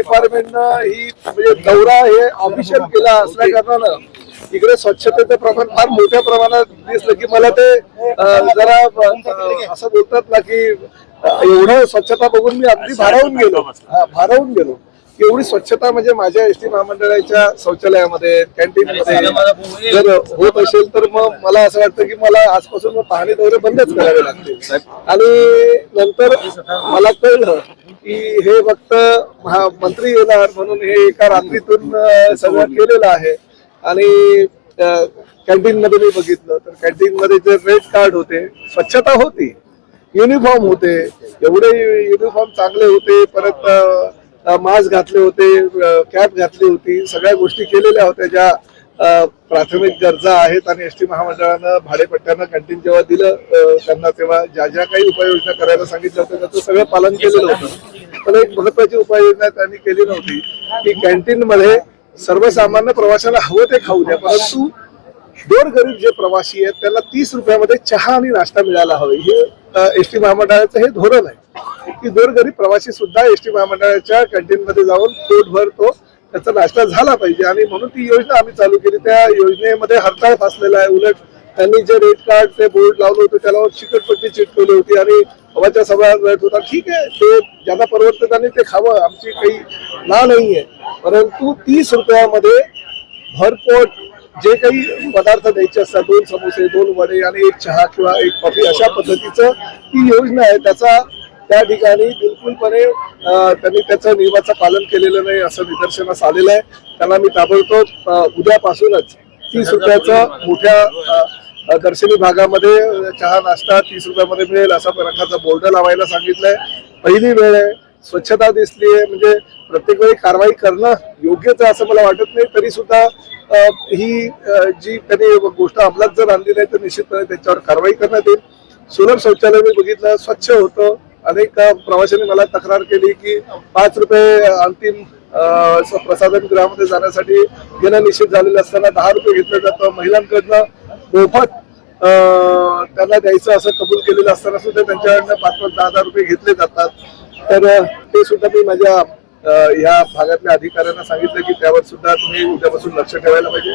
डिपार्टमेंटनं ही म्हणजे दौरा हे ऑफिशियल केला असल्या कारणानं इकडे स्वच्छतेचं प्रमाण फार मोठ्या प्रमाणात दिसलं की मला ते जरा असं बोलतात ना की एवढं स्वच्छता बघून मी अगदी भारावून गेलो एवढी स्वच्छता म्हणजे माझ्या एसटी महामंडळाच्या शौचालयामध्ये कॅन्टीनमध्ये जर होत असेल तर मग मला असं वाटतं की मला आजपासून पाहणी दौरे बंदच करावे लागतील. आणि नंतर मला कळलं की हे फक्त मंत्री येणार म्हणून हे एका रात्रीतून सगळं केलेलं आहे. आणि कॅन्टीन मध्ये मी बघितलं तर कॅन्टीन मध्ये जे रेड कार्ड होते, स्वच्छता होती, युनिफॉर्म होते, एवढे युनिफॉर्म चांगले होते, परत मास्क घातले होते, कॅप घातली होती, सगळ्या गोष्टी केलेल्या होत्या ज्या प्राथमिक गरजा आहेत. आणि एसटी महामंडळानं भाडेपट्ट्यानं कॅन्टीन जेव्हा दिलं त्यांना तेव्हा ज्या ज्या काही उपाययोजना करायला सांगितलं होतं त्याचं सगळं पालन केलेलं होतं. पण एक महत्वाची उपाययोजना त्यांनी केली नव्हती की कॅन्टीन मध्ये सर्वसामान्य प्रवाशाला हवं ते खाऊ द्या, परंतु गोरगरीब जे प्रवासी आहेत त्यांना 30 रुपयामध्ये चहा आणि नाश्ता मिळायला हवे. हे एसटी महामंडळाचं हे धोरण आहे की गोरगरीब प्रवासी सुद्धा एसटी महामंडळाच्या कॅन्टीन मध्ये जाऊन पोटभर तो त्याचा नाश्ता झाला पाहिजे. आणि म्हणून ती योजना आम्ही चालू केली. त्या योजनेमध्ये हरताळ फासलेला आहे. उलट त्यांनी जे रेड कार्ड ते बोर्ड लावलं होतं त्याला चिकटपट्टी चिटकवली होती आणि हवाच्या सभा मिळत होता. ठीक आहे, ते ज्यांना परवडतं त्यांनी ते खावं, आमची काही ना नाहीये, परंतु 30 रुपयामध्ये भरपोट जे काही पदार्थ द्यायचे असतात, 2 समोसे, 2 वडे आणि 1 चहा किंवा 1 कॉफी, अशा पद्धतीचं ही योजना आहे. त्याचा त्या ठिकाणी बिलकुलपणे त्यांनी त्याचं नियमाचं पालन केलेलं नाही असं निदर्शनास आलेलं आहे. त्यांना मी ताबडतोब उद्यापासूनच 30 रुपयाचं मोठ्या दर्शनी भागामध्ये चहा नाश्ता 30 रुपयामध्ये मिळेल असा प्रकारचा बोर्ड लावायला सांगितलंय. पहिली वेळ आहे, स्वच्छता दिसली आहे, म्हणजे प्रत्येक वेळी कारवाई करणं योग्यच आहे असं मला वाटत नाही. तरी सुद्धा ही जी त्यांनी गोष्ट अंमलात जर आणली नाही तर निश्चितपणे त्याच्यावर कारवाई करण्यात येईल. सुलभ शौचालय मी बघितलं, स्वच्छ होतं. अनेक प्रवाशांनी मला तक्रार केली की 5 रुपये अंतिम प्रसाधन गृहामध्ये जाण्यासाठी घेणं निश्चित झालेलं असताना 10 रुपये घेतलं जातं. महिलांकडनं मोफत त्यांना द्यायचं असं कबूल केलेलं असताना सुद्धा त्यांच्याकडनं 5-5, 10-10 रुपये घेतले जातात. तर ते सुद्धा मी माझ्या या भागातल्या अधिकाऱ्यांना सांगितलं की त्यावर सुद्धा तुम्ही उद्यापासून लक्ष ठेवायला पाहिजे.